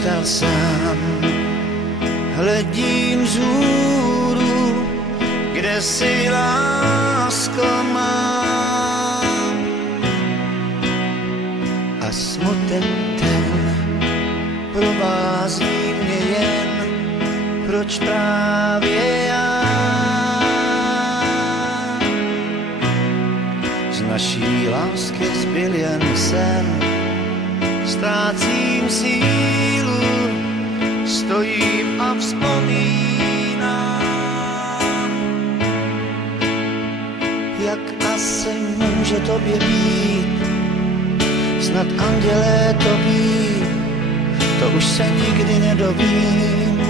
zůstal sám. Hledím vzhůru, kde si lásko mám. A smutek ten provází mě jen, proč právě já. Z naší lásky zbyl jen sen, ztrácím sílu, stojím a vzpomínám. Jak asi může tobě být, snad andělé to ví, to už se nikdy nedovím.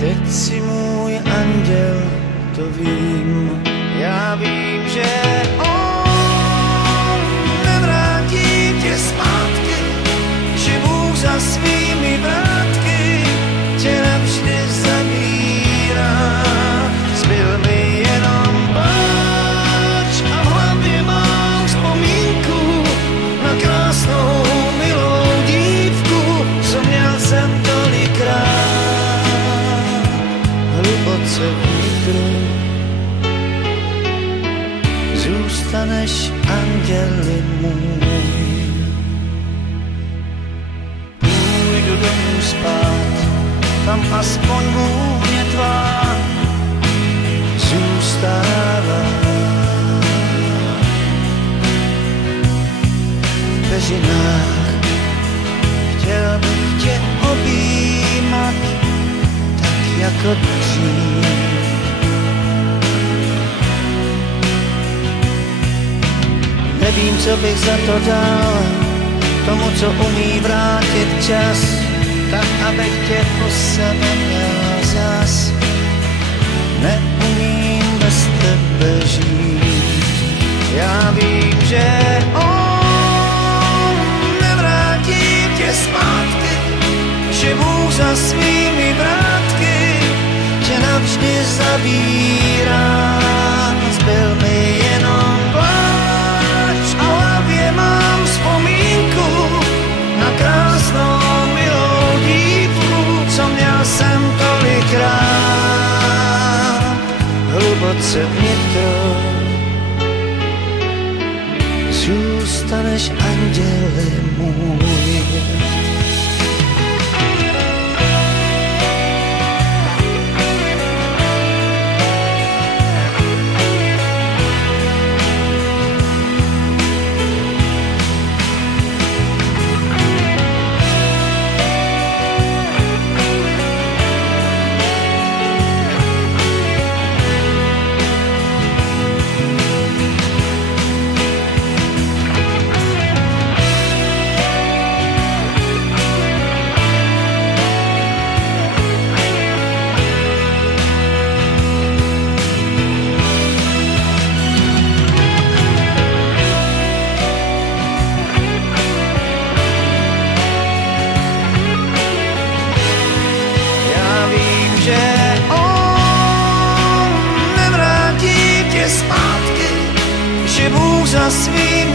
Teď si můj anděl, to vím. Já vím, že on nevrátí tě zpátky, že Bůh za svými vrátky tě navždy zabírá. Zbyl mi jenom pláč a v hlavě mám vzpomínku na krásnou milou dívku, co měl jsem tolikrát hluboce vnitru. Zůstaneš anděli můj. Půjdu domů spát, tam aspoň vůně tvá zůstává. V peřinách chtěl bych tě objímat, tak jako dřív. Nevím, co bych za to dal, tomu, co umí vrátit čas, tak abych tě po sebe měl zas. Neumím bez tebe žít. Já vím, že on nevrátí tě zpátky, že Bůh za svými vrátky tě navždy zabírá. Zbyl mi jenom mám vzpomínku na krásnou milou dívku, co měl jsem tolikrát hluboce vnitro. Zůstaneš anděli můj. Za svým